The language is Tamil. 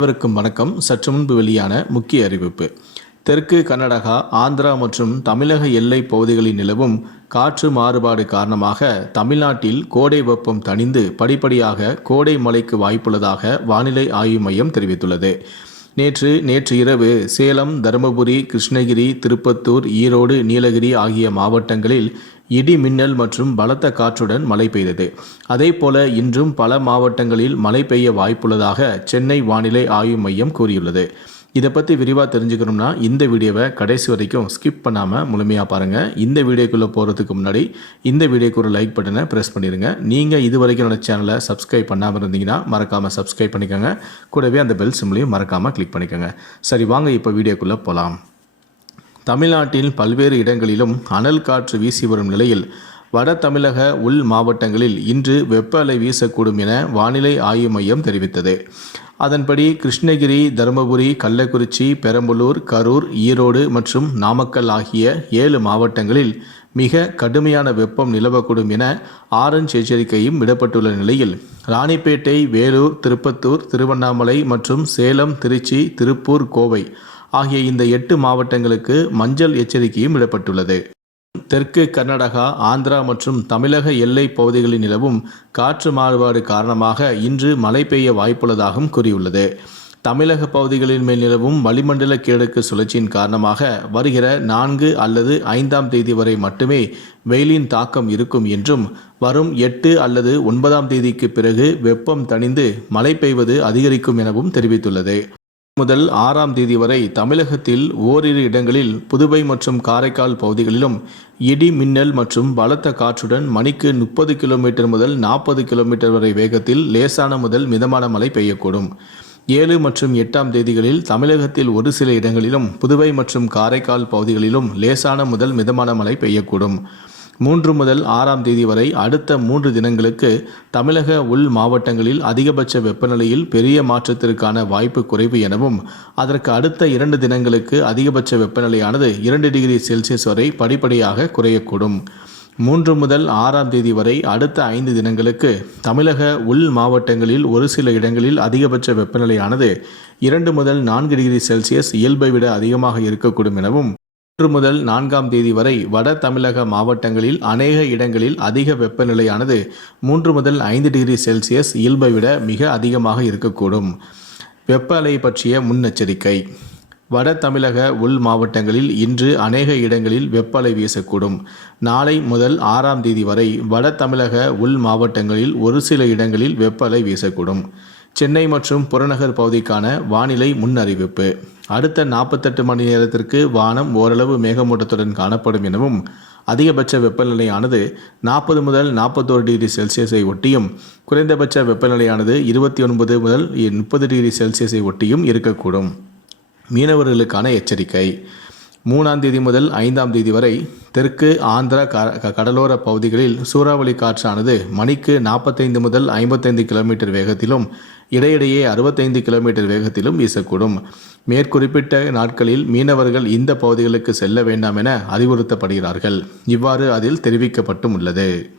அனைவருக்கும் வணக்கம். சற்று முன்பு வெளியான முக்கிய அறிவிப்பு. தெற்கு கர்நாடகா ஆந்திரா மற்றும் தமிழக எல்லை பகுதிகளில் நிலவும் காற்று மாறுபாடு காரணமாக தமிழ்நாட்டில் கோடை வெப்பம் தணிந்து படிப்படியாக கோடை மழைக்கு வாய்ப்புள்ளதாக வானிலை ஆய்வு மையம் தெரிவித்துள்ளது. நேற்று நேற்று இரவு சேலம் தருமபுரி கிருஷ்ணகிரி திருப்பத்தூர் ஈரோடு நீலகிரி ஆகிய மாவட்டங்களில் இடி மின்னல் மற்றும் பலத்த காற்றுடன் மழை பெய்தது. அதே போல இன்றும் பல மாவட்டங்களில் மழை பெய்ய வாய்ப்புள்ளதாக சென்னை வானிலை ஆய்வு மையம் கூறியுள்ளது. இதை பற்றி விரிவாக தெரிஞ்சுக்கணும்னா இந்த வீடியோவை கடைசி வரைக்கும் ஸ்கிப் பண்ணாமல் முழுமையாக பாருங்கள் இந்த வீடியோக்குள்ளே போகிறதுக்கு முன்னாடி இந்த வீடியோக்கு ஒரு லைக் பட்டனை ப்ரெஸ் பண்ணிடுங்க நீங்கள் இது வரைக்கும் என்னோட சேனலை சப்ஸ்கிரைப் பண்ணாமல் இருந்தீங்கன்னா மறக்காமல் சப்ஸ்கிரைப் பண்ணிக்கோங்க. கூடவே அந்த பெல் சிம்லையும் மறக்காமல் கிளிக் பண்ணிக்கோங்க. சரி வாங்க இப்போ வீடியோக்குள்ளே போகலாம் தமிழ்நாட்டில் பல்வேறு இடங்களிலும் அனல் காற்று வீசி வரும் நிலையில் வட தமிழக உள் மாவட்டங்களில் இன்று வெப்ப அலை வீசக்கூடும் என வானிலை ஆய்வு மையம் தெரிவித்தது. அதன்படி கிருஷ்ணகிரி தருமபுரி கள்ளக்குறிச்சி பெரம்பலூர் கரூர் ஈரோடு மற்றும் நாமக்கல் ஆகிய ஏழு மாவட்டங்களில் மிக கடுமையான வெப்பம் நிலவக்கூடும் என ஆரஞ்ச் எச்சரிக்கையும் விடப்பட்டுள்ள நிலையில் ராணிப்பேட்டை வேலூர் திருப்பத்தூர் திருவண்ணாமலை மற்றும் சேலம் திருச்சி திருப்பூர் கோவை ஆகிய இந்த எட்டு மாவட்டங்களுக்கு மஞ்சள் எச்சரிக்கையும் விடப்பட்டுள்ளது. தெற்கு கர்நாடகா ஆந்திரா மற்றும் தமிழக எல்லை பகுதிகளில் நிலவும் காற்று மாறுபாடு காரணமாக இன்று மழை பெய்ய வாய்ப்புள்ளதாகவும் கூறியுள்ளது. தமிழக பகுதிகளின் மேல் நிலவும் வளிமண்டல கிழக்கு சுழற்சியின் காரணமாக வருகிற நான்கு அல்லது ஐந்தாம் தேதி வரை மட்டுமே வெயிலின் தாக்கம் இருக்கும் என்றும் வரும் எட்டு அல்லது ஒன்பதாம் தேதிக்கு பிறகு வெப்பம் தணிந்து மழை பெய்வது அதிகரிக்கும் எனவும் தெரிவித்துள்ளது. முதல் ஆறாம் தேதி வரை தமிழகத்தில் ஓரிரு இடங்களில் புதுவை மற்றும் காரைக்கால் பகுதிகளிலும் இடி மின்னல் மற்றும் பலத்த காற்றுடன் மணிக்கு முப்பது கிலோமீட்டர் முதல் நாற்பது கிலோமீட்டர் வரை வேகத்தில் லேசான முதல் மிதமான மழை பெய்யக்கூடும். ஏழு மற்றும் எட்டாம் தேதிகளில் தமிழகத்தில் ஒரு சில இடங்களிலும் புதுவை மற்றும் காரைக்கால் பகுதிகளிலும் லேசான முதல் மிதமான மழை பெய்யக்கூடும். மூன்று முதல் ஆறாம் தேதி வரை அடுத்த மூன்று தினங்களுக்கு தமிழக உள் மாவட்டங்களில் அதிகபட்ச வெப்பநிலையில் பெரிய மாற்றத்திற்கான வாய்ப்பு குறைவு எனவும் அதற்கு அடுத்த இரண்டு தினங்களுக்கு அதிகபட்ச வெப்பநிலையானது இரண்டு டிகிரி செல்சியஸ் வரை படிப்படியாக குறையக்கூடும். மூன்று முதல் ஆறாம் தேதி வரை அடுத்த ஐந்து தினங்களுக்கு தமிழக உள் மாவட்டங்களில் ஒரு சில இடங்களில் அதிகபட்ச வெப்பநிலையானது இரண்டு முதல் நான்கு டிகிரி செல்சியஸ் இயல்பை விட அதிகமாக இருக்கக்கூடும் எனவும் மூன்று முதல் நான்காம் தேதி வரை வட தமிழக மாவட்டங்களில் அநேக இடங்களில் அதிக வெப்பநிலையானது மூன்று முதல் ஐந்து டிகிரி செல்சியஸ் இயல்பை விட மிக அதிகமாக இருக்கக்கூடும். வெப்ப அலை பற்றிய முன்னெச்சரிக்கை. வட தமிழக உள் மாவட்டங்களில் இன்று அநேக இடங்களில் வெப்ப அலை வீசக்கூடும். நாளை முதல் ஆறாம் தேதி வரை வட தமிழக உள் மாவட்டங்களில் ஒரு சில இடங்களில் வெப்ப அலை வீசக்கூடும். சென்னை மற்றும் புறநகர் பகுதிக்கான வானிலை முன்னறிவிப்பு. அடுத்த நாற்பத்தெட்டு மணி நேரத்திற்கு வானம் ஓரளவு மேகமூட்டத்துடன் காணப்படும் எனவும் அதிகபட்ச வெப்பநிலையானது நாற்பது முதல் நாற்பத்தோரு டிகிரி செல்சியஸை ஒட்டியும் குறைந்தபட்ச வெப்பநிலையானது இருபத்தி ஒன்பது முதல் முப்பது டிகிரி செல்சியஸை ஒட்டியும் இருக்கக்கூடும். மீனவர்களுக்கான எச்சரிக்கை. மூணாம் தேதி முதல் ஐந்தாம் தேதி வரை தெற்கு ஆந்திரா க கடலோர பகுதிகளில் சூறாவளி காற்றானது மணிக்கு நாற்பத்தைந்து முதல் ஐம்பத்தைந்து கிலோமீட்டர் வேகத்திலும் இடையிடையே அறுபத்தைந்து கிலோமீட்டர் வேகத்திலும் வீசக்கூடும். மேற்குறிப்பிட்ட நாட்களில் மீனவர்கள் இந்த பகுதிகளுக்கு செல்ல வேண்டாம் என அறிவுறுத்தப்படுகிறார்கள். இவ்வாறு அதில் தெரிவிக்கப்பட்டும் உள்ளது.